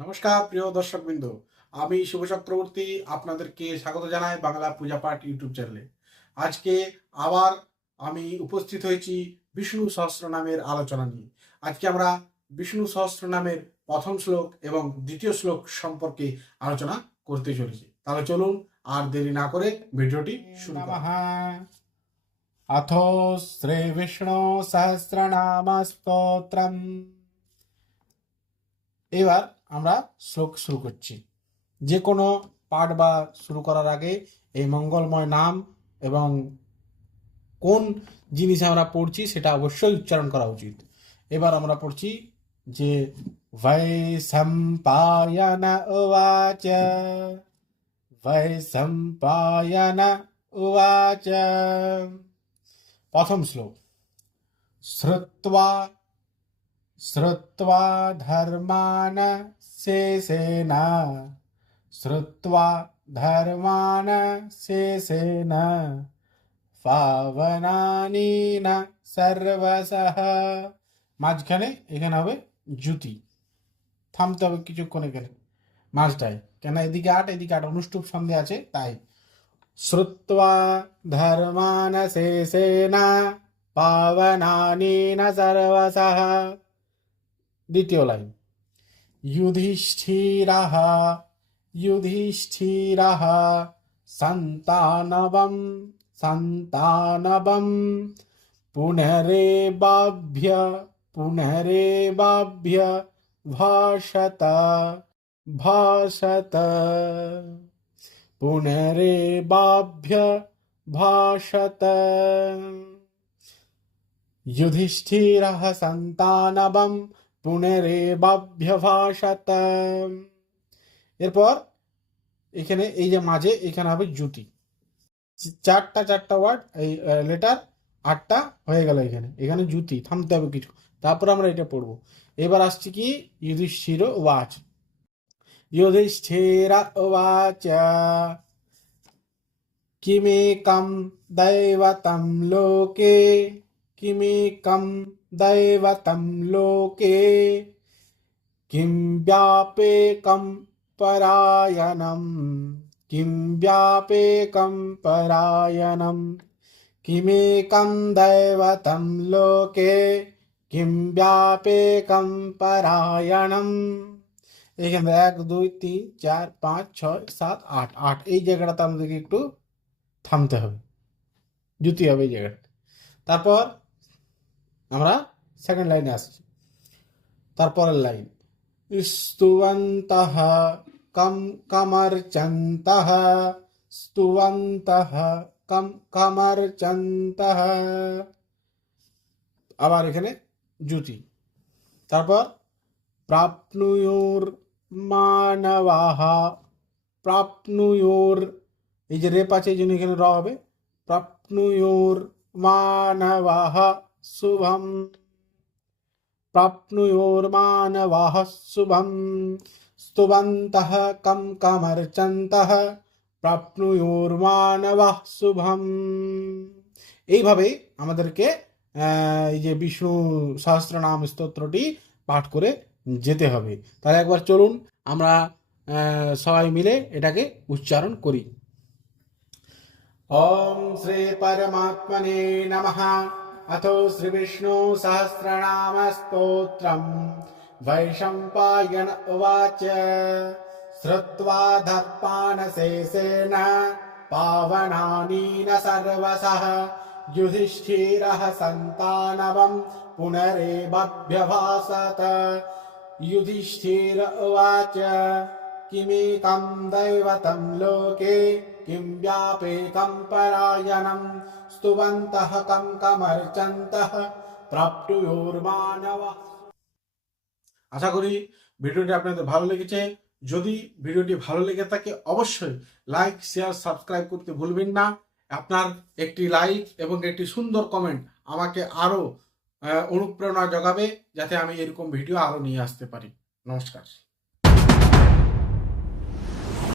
নমস্কার প্রিয় দর্শকবৃন্দ, আমি শুভ চক্রবর্তী আপনাদেরকে স্বাগত জানাই বাংলা পূজা পাঠ ইউটিউব চ্যানেলে। আজকে আবার আমি উপস্থিত হয়েছি বিষ্ণু সহস্রনামের আলোচনা নিয়ে। আজকে আমরা বিষ্ণু সহস্রনামের প্রথম শ্লোক এবং দ্বিতীয় শ্লোক সম্পর্কে আলোচনা করতে চলেছি। তাহলে চলুন আর দেরি না করে ভিডিওটি শুরু করা। अथ श्री विष्णु सहस्रनाम स्तोत्रम। এবার আমরা শ্লোক শুরু করছি। যে কোনো পাঠ বা শুরু করার আগে এই মঙ্গলময় নাম এবং কোন জিনিস আমরা পড়ছি সেটা অবশ্যই উচ্চারণ করা উচিত। এবার আমরা পড়ছি যে বৈশম্পায়ন উবাচ বৈশম্পায়ন উবাচ। প্রথম শ্লোক। শ্রুত্বা শ্রুত্বা ধর্মান শেষেন শ্রুত্বা ধর্মান শেষেন পাবনানি না সর্বসহ। মাঝখানে এখানে হবে জুতি, থামতে হবে কিছুক্ষণ এখানে মাঝটায়, কেন এদিকে 8 এদিকে 8 অনুষ্টুপ সন্ধে আছে তাই। শ্রুত্বা ধর্মান শেষেন পাবনানি না সর্বসহ। দ্বিতীয় লাইন। যুধিষ্ঠিরः যুধিষ্ঠিরः সন্তানবম সন্তানবম পুনরেবাভ্য পুনরেবাভ্য ভাষত ভাষত পুনরেবাভ্য ভাষত। যুধিষ্ঠিরः সন্তানবম পুনরেবাভ্যভাষত। এরপর এখানে এই যে মাঝে এখানে হবে জুতি, চারটা ওয়ার্ড, এই লেটার 8টা হয়ে গেল। এখানে জুতি, থামতে হবে কিছু, তারপর আমরা এটা পড়বো। এবার আসছি কি যুধিষ্ঠির উবাচ। যুধিষ্ঠির উবাচ কিমেকম দৈবতম লোকে কিমেকম दैवतं लोके किं व्यापेकं परायणं किं व्यापेकं परायणं किमेकं दैवतं लोके किं व्यापेकं परायणं। এখানে 1 2 3 4 5 6 7 8 8 এই জায়গাটাতে আমাদেরকে একটু থামতে হবে, জুতি হবে এই জায়গাটা। তারপর আমরা সেকেন্ড লাইনে আসছি। তারপরের লাইন। স্তুবন্তঃ কম কমর্চন্তঃ স্তুবন্তঃ কম কমর্চন্তঃ। আবার এখানে জুতি। তারপর প্রাপ্নুয়োর মানবাহ প্রাপ্নুয়োর, এই যে রেপ আছে এই জন্য এখানে র হবে। প্রাপ্নুয়োর মানবাহ শুভম প্রাপ্নুয়োর্মানবাহ শুভম স্তুবন্তঃ কম কমর্চন্তঃ প্রাপ্নুয়োর্মানবাহ শুভম। এইভাবে আমাদেরকে এই যে বিষ্ণু সহস্রনাম স্তোত্রটি পাঠ করে যেতে হবে। তাহলে একবার চলুন আমরা সবাই মিলে এটাকে উচ্চারণ করি। ওম শ্রী পরমাত্মনে নমঃ। अथो श्री विष्णु सहस्रनाम स्तोत्रम। वैशंपायन उवाच श्रुत्वा दर्पान शेषेण पावनानि न सर्वसः युधिष्ठिरः सन्तानवं पुनरेवाभ्यभाषत। युधिष्ठिर उवाच किमेकं दैवतं लोके किं व्यापेकं परायणं स्तुवन्तः कं कमर्चन्तः प्राप्नुयोर्मानवः। আশা করি ভিডিওটি আপনাদের ভালো লেগেছে। যদি ভিডিওটি ভালো লেগে থাকে অবশ্যই লাইক শেয়ার সাবস্ক্রাইব করতে ভুলবেন না। আপনার একটি লাইক এবং একটি সুন্দর কমেন্ট আমাকে আরও অনুপ্রেরণা জোগাবে, যাতে আমি এরকম ভিডিও আরও নিয়ে আসতে পারি। নমস্কার।